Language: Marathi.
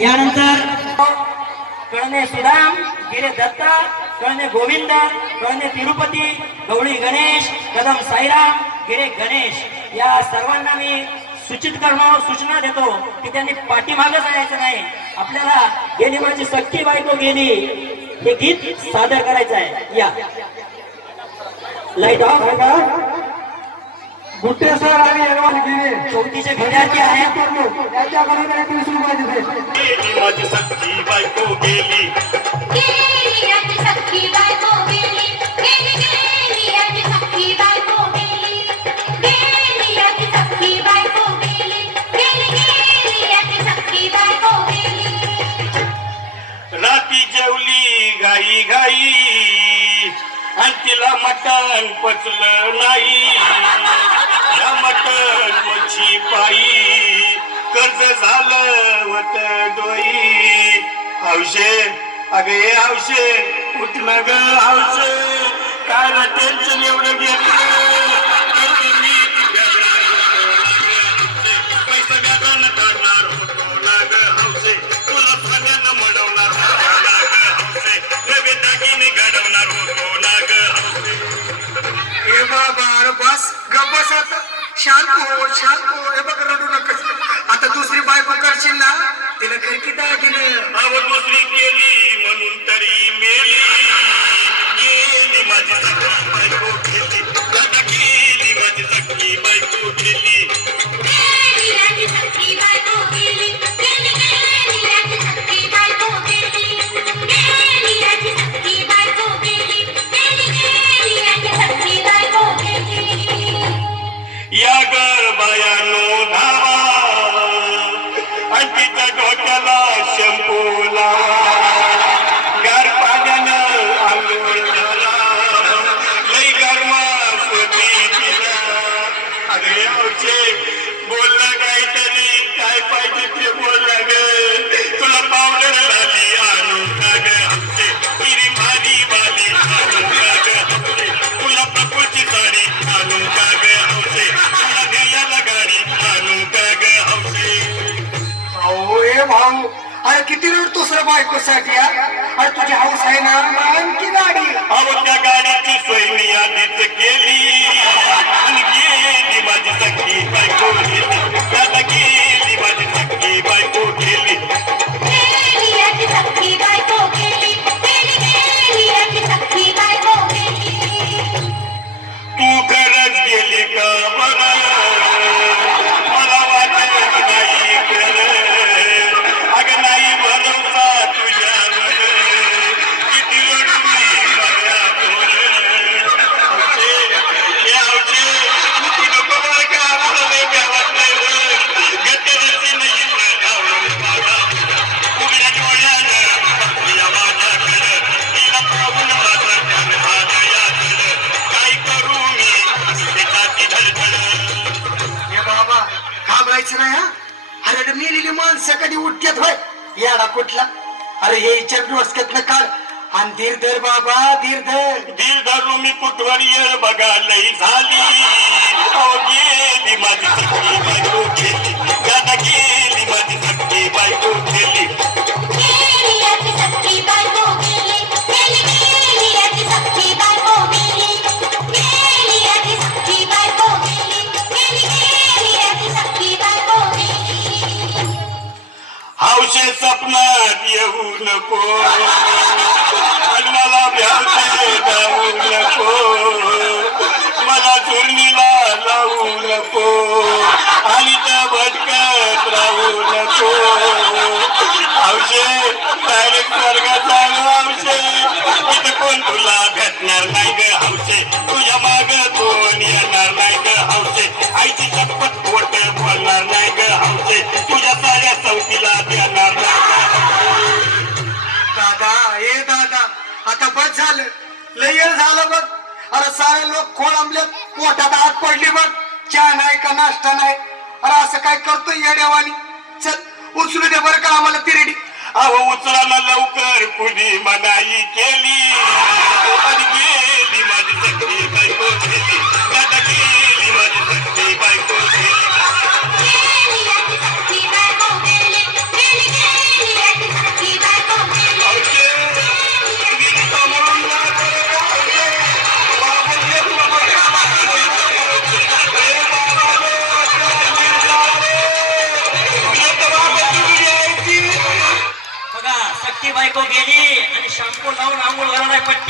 यानंतर कळणे सुदाम गिरे दत्त कळणे गोविंद कळणे तिरुपती गवळी गणेश कदम साईराम गिरे गणेश. या सर्वांना मी सूचित करण्यावर सूचना देतो की त्यांनी पाठीमागं जायचं नाही. आपल्याला गेली माझी सख्खी बायको गेली. हे गीत सादर करायचं आहे. या. लाइट ऑफ गुट्टे सर आणि गिरे चौथीचे विद्यार्थी आहेत. वीस रुपये दिले माझी सख्खी बायको गेली. सख्खी बायको गेली. गेली. राती जेवली गाई गाई आणि तिला मटण पचलं नाही. या पायी कर्ज झालं वत डोई. ए अगे उठ उठलं ग औषे? काय ना टेन्शन एवढं घेतलं? शांत हो शांत हो. हे बघ रडू नका आता दुसरी बायको करशील ना तिला काही किती दागिने आवड दुसरी केली म्हणून तरी मेली. गेली माझी सगळी बायको गेली. गेली माझी सगळी बायको केली गेली. अरे आवचे बोलला काहीतरी काय पाहिजे ते बोलला ग. तुला पावडर लाली आणू का ग. आमचे हिरी भारी बाली आणू का ग. आमचे तुला प्रकृती साडी आणू का ग. हौसे तुला घ्यायला गाडी आणू का ग. हौसे अहो हे भाऊ अरे किती रडतोस रे बायकोसाठी अरे तुझी हाऊस आहे ना आणखी गाडी. अहो त्या गाडीची सोय मी आधीच केली. आणि माणसं कधी उठतात होय? याडा कुठला? अरे हे इच्छा डोसक्यातलं काढ. आणि धीर धर बाबा धीर धर दिल धरू मी कुठवर येळ बघा लई झाली. अहो माझी स्वप्नात येऊ नको. आणि मला भ्यावते जाऊ नको. मला चुरणीला लावू नको. आता बस झालं लयर झालं बघ. अरे सारे लोक खोळंबले पोटात आत पडली बघ. चहा नाही का नाश्ता नाही? अरे असं काय करतोय येड्यावानी चल उचलू दे बरं का आम्हाला तिरडी. अहो उचलायला लवकर कुणी मनाई केली. गेली आणि शॅम्पू लावून आंघोळ घालणार पट्ट्या